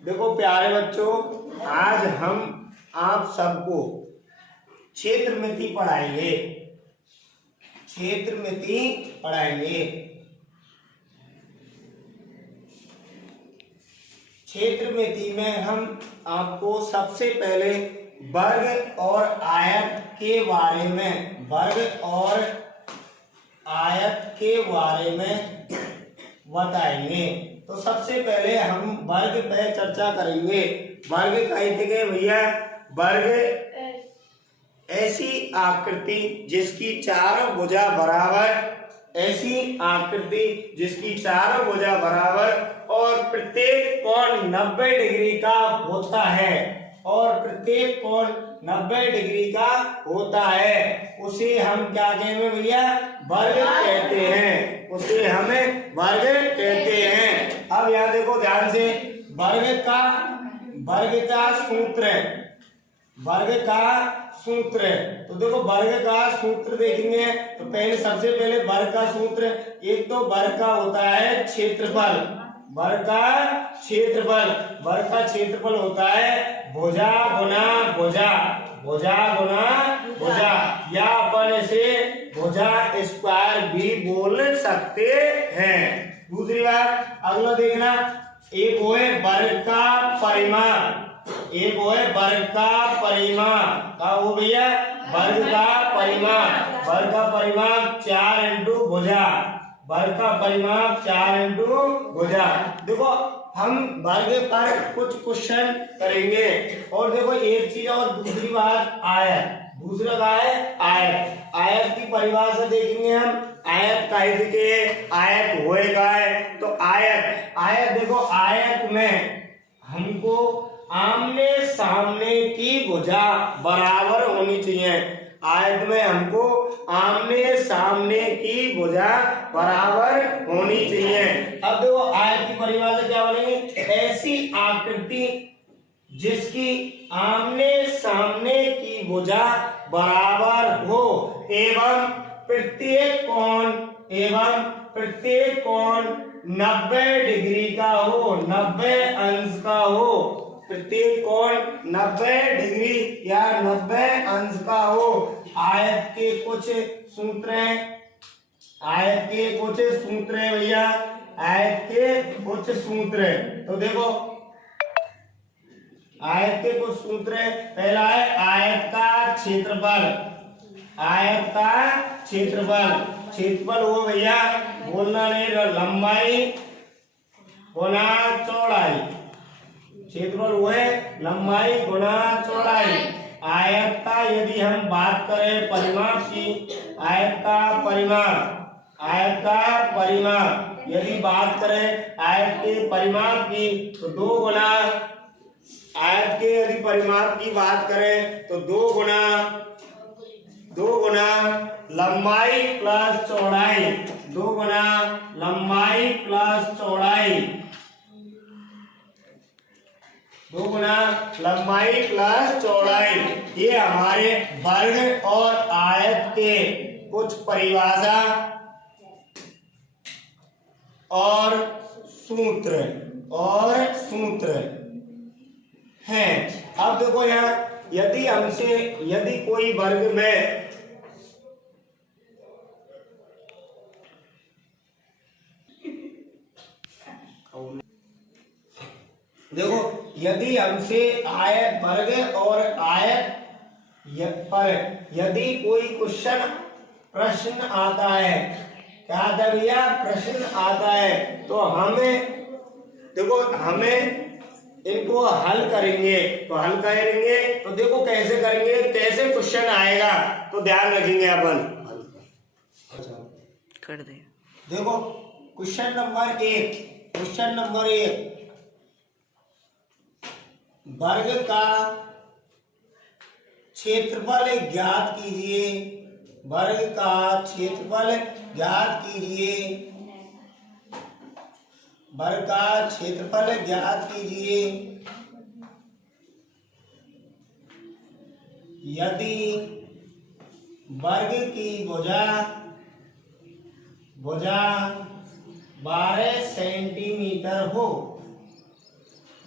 देखो प्यारे बच्चों, आज हम आप सबको क्षेत्रमिति पढ़ाएंगे। क्षेत्रमिति पढ़ाएंगे। क्षेत्रमिति में हम आपको सबसे पहले वर्ग और आयत के बारे में बताएंगे। तो सबसे पहले हम वर्ग पे चर्चा करेंगे। वर्ग कहते हैं भैया, वर्ग ऐसी आकृति जिसकी चारों भुजा बराबर और प्रत्येक कोण 90 डिग्री का होता है, उसे हम क्या कहेंगे भैया? वर्ग कहते हैं। उसे हमें वर्ग कहते हैं। अब यहाँ देखो ध्यान से, वर्ग का सूत्र है। तो देखो वर्ग का सूत्र देखेंगे तो सबसे पहले वर्ग का सूत्र, एक तो वर्ग का होता है क्षेत्रफल। वर्ग का क्षेत्रफल होता है भुजा गुना भुजा, या अपन इसे भुजा स्क्वायर भी बोल सकते हैं। दूसरी बात अगला देखना, एक वो है वर्ग का परिमाण। का वो भैया वर्ग का परिमाण 4 इंटू भुजा। देखो हम वर्ग पर कुछ क्वेश्चन करेंगे। और देखो एक चीज और, दूसरी बात आयत की परिभाषा देखेंगे हम। आयत आयत होएगा तो आयत देखो, आयत में हमको आमने सामने की भुजा बराबर होनी चाहिए। आयत में हमको आमने सामने की भुजा बराबर होनी चाहिए। अब देखो आयत की परिभाषा क्या बनेगी? ऐसी आकृति जिसकी आमने सामने की भुजा बराबर हो एवं प्रत्येक कोण 90 डिग्री का हो, 90 अंश का हो। प्रत्येक कोण 90 डिग्री या 90 अंश का हो। आयत के कुछ सूत्र हैं भैया। आयत के कुछ सूत्र हैं। तो देखो आयत के कुछ सूत्र हैं। पहला है आयत का क्षेत्रफल हो भैया, बोलना नहीं, लंबाई गुना चौड़ाई। क्षेत्रफल वो है लंबाई गुना चौड़ाई। आयत का यदि हम बात करें परिमाप की, आयत का परिमाप यदि बात करें आयत के परिमाप की तो 2 गुना, आयत के यदि परिमाप की बात करें तो 2 गुना लंबाई प्लस चौड़ाई। 2 गुना लंबाई प्लस चौड़ाई। 2 गुना लंबाई प्लस चौड़ाई। ये हमारे वर्ग और आयत के कुछ परिभाषा और सूत्र हैं। अब देखो यहाँ यदि कोई वर्ग में देखो यदि हमसे आयत वर्ग और आयत पर यदि कोई प्रश्न आता है, क्या आता है भैया? प्रश्न आता है तो हमें इनको हल करेंगे। तो देखो कैसे करेंगे, कैसे क्वेश्चन आएगा तो ध्यान रखेंगे अपन। कर दे। देखो क्वेश्चन नंबर 1, वर्ग का क्षेत्रफल ज्ञात कीजिए। वर्ग का क्षेत्रफल ज्ञात कीजिए। यदि वर्ग की भुजा 12 सेंटीमीटर हो,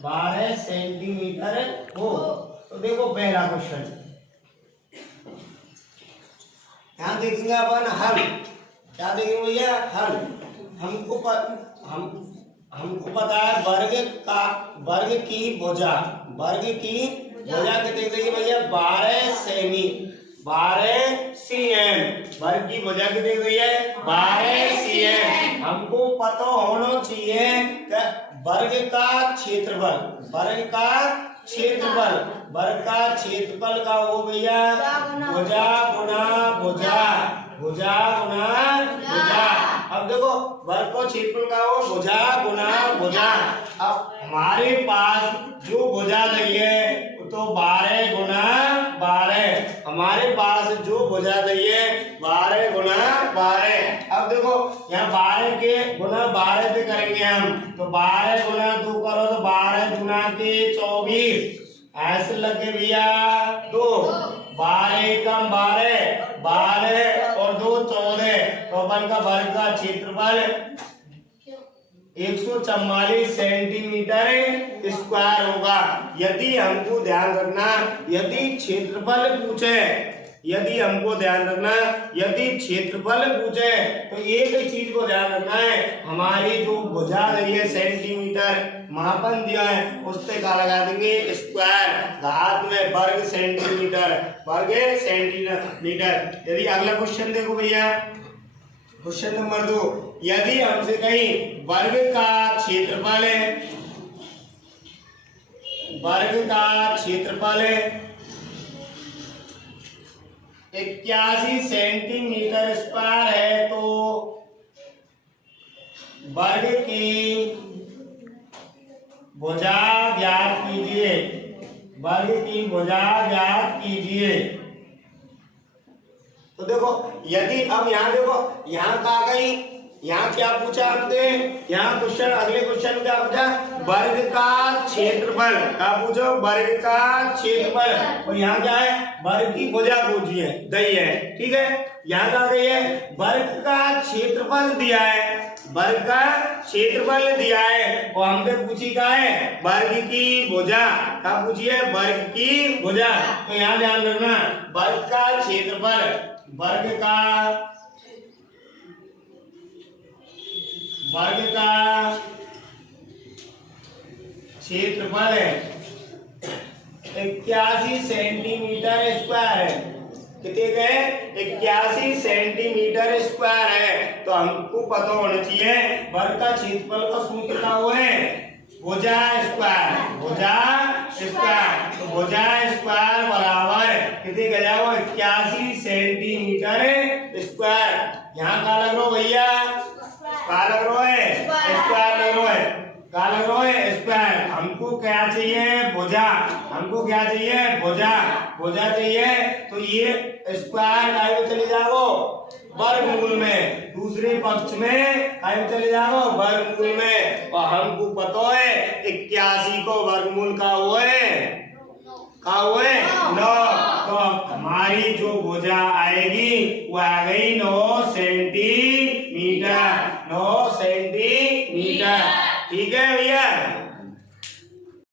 12 सेंटीमीटर हो। तो देखो पहला क्वेश्चन यहाँ देखेंगे अपन हल। क्या देखेंगे भैया? हल। हमको पता है वर्ग की भुजा कितनी देगी भैया? 12 सेमी 12 cm। वर्ग की भुजा कितनी देगी है? 12 cm। हमको पता होना चाहिए कि वर्ग का क्षेत्रफल का वो भैया भुजा गुना भुजा। अब देखो वर्ग को क्षेत्रफल का वो भुजा गुना भुजा। अब हमारे पास जो भुजा दी है तो 12 गुना 12। हमारे पास जो भुजा दी है 12 गुना 12। अब देखो यहाँ 12 के गुना 12 से करेंगे हम, तो 12 गुना 2 करो तो 12 गुना के 24। ऐसे लगे भैया 2 12 कम 12 और 2 14। तो अपन का वर्ग का क्षेत्रफल 144 सेंटीमीटर स्क्वायर होगा। यदि हमको ध्यान रखना, यदि क्षेत्रफल पूछे तो एक चीज को ध्यान रखना है, हमारी जो भुजा रही है सेंटीमीटर मापन दिया है उससे क्या लगा देंगे? स्क्वायर। घात में वर्ग सेंटीमीटर। यदि अगला क्वेश्चन देखो भैया, क्वेश्चन नंबर 2। यदि हमसे कहीं वर्ग का क्षेत्रफल है 81 सेंटीमीटर स्क्वायर है, तो वर्ग की भुजा ज्ञात कीजिए। तो देखो यदि अब यहाँ देखो यहाँ कहा गई, यहाँ क्या पूछा हमने? यहाँ क्वेश्चन अगले क्वेश्चन क्या पूछा? वर्ग का क्षेत्रफल का पूछो, वर्ग का क्षेत्रफल। और यहाँ क्या है? वर्ग की भुजा पूछी है, दही है, ठीक है। यहाँ कहा गई है वर्ग का क्षेत्रफल दिया है और हमसे पूछी क्या है? वर्ग की भुजा। क्या पूछी है? वर्ग की भुजा। तो यहाँ ध्यान रखना, वर्ग का क्षेत्रफल है 81 सेंटीमीटर स्क्वायर है। कितने गए? 81 सेंटीमीटर स्क्वायर है। तो हमको पता होना चाहिए वर्ग का क्षेत्रफल का सूत्र क्या हुआ है? भुजा स्क्वायर। तो भुजा स्क्वायर बराबर कितने का जाओ? 81 सेंटीमीटर स्क्वायर। यहाँ क्या लग रहा भैया? क्या लग रहा है? स्क्वायर लग रहा है। क्या लग रहा है? स्क्वायर। हमको क्या चाहिए? भुजा। भुजा चाहिए। तो ये स्क्वायर काय में चले जाओ? वर्गमूल में। दूसरे पक्ष में काय में चले जाओ? वर्गमूल में। और हमको पता है 81 को वर्गमूल का हुआ है 9। तो हमारी जो भुजा आएगी वो आ गई 9 सेंटीमीटर।